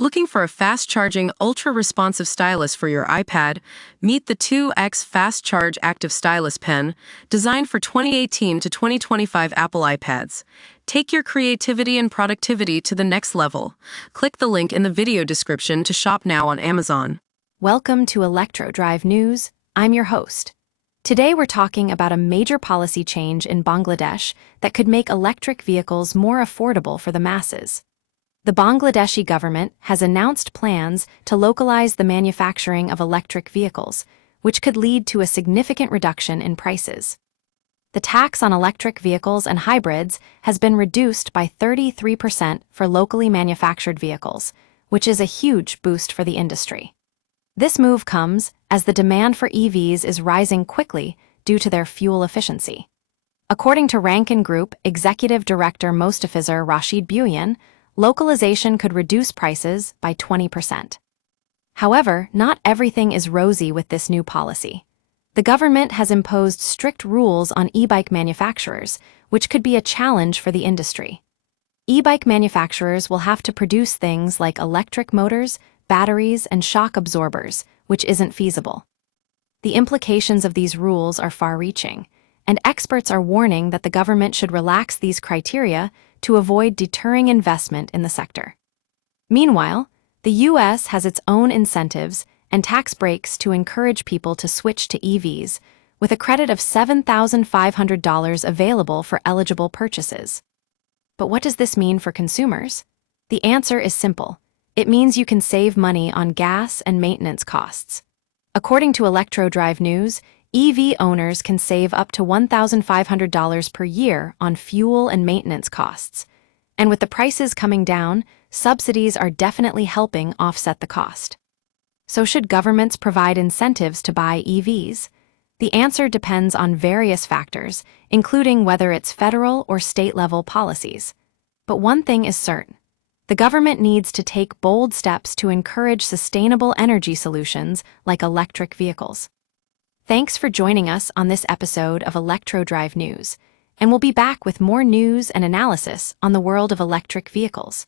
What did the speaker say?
Looking for a fast-charging, ultra-responsive stylus for your iPad? Meet the 2X Fast Charge Active Stylus Pen, designed for 2018 to 2025 Apple iPads. Take your creativity and productivity to the next level. Click the link in the video description to shop now on Amazon. Welcome to Electro Drive News. I'm your host. Today we're talking about a major policy change in Bangladesh that could make electric vehicles more affordable for the masses. The Bangladeshi government has announced plans to localize the manufacturing of electric vehicles, which could lead to a significant reduction in prices. The tax on electric vehicles and hybrids has been reduced by 33% for locally manufactured vehicles, which is a huge boost for the industry. This move comes as the demand for EVs is rising quickly due to their fuel efficiency. According to Rankin Group Executive Director Mostafizer Rashid Buyan, localization could reduce prices by 20%. However, not everything is rosy with this new policy. The government has imposed strict rules on e-bike manufacturers, which could be a challenge for the industry. E-bike manufacturers will have to produce things like electric motors, batteries, and shock absorbers, which isn't feasible. The implications of these rules are far-reaching, and experts are warning that the government should relax these criteria to avoid deterring investment in the sector. Meanwhile, the U.S. has its own incentives and tax breaks to encourage people to switch to EVs, with a credit of $7,500 available for eligible purchases. But what does this mean for consumers? The answer is simple. It means you can save money on gas and maintenance costs. According to Electro Drive News, EV owners can save up to $1,500 per year on fuel and maintenance costs. And with the prices coming down, subsidies are definitely helping offset the cost. So should governments provide incentives to buy EVs? The answer depends on various factors, including whether it's federal or state-level policies. But one thing is certain. The government needs to take bold steps to encourage sustainable energy solutions like electric vehicles. Thanks for joining us on this episode of Electro Drive News, and we'll be back with more news and analysis on the world of electric vehicles.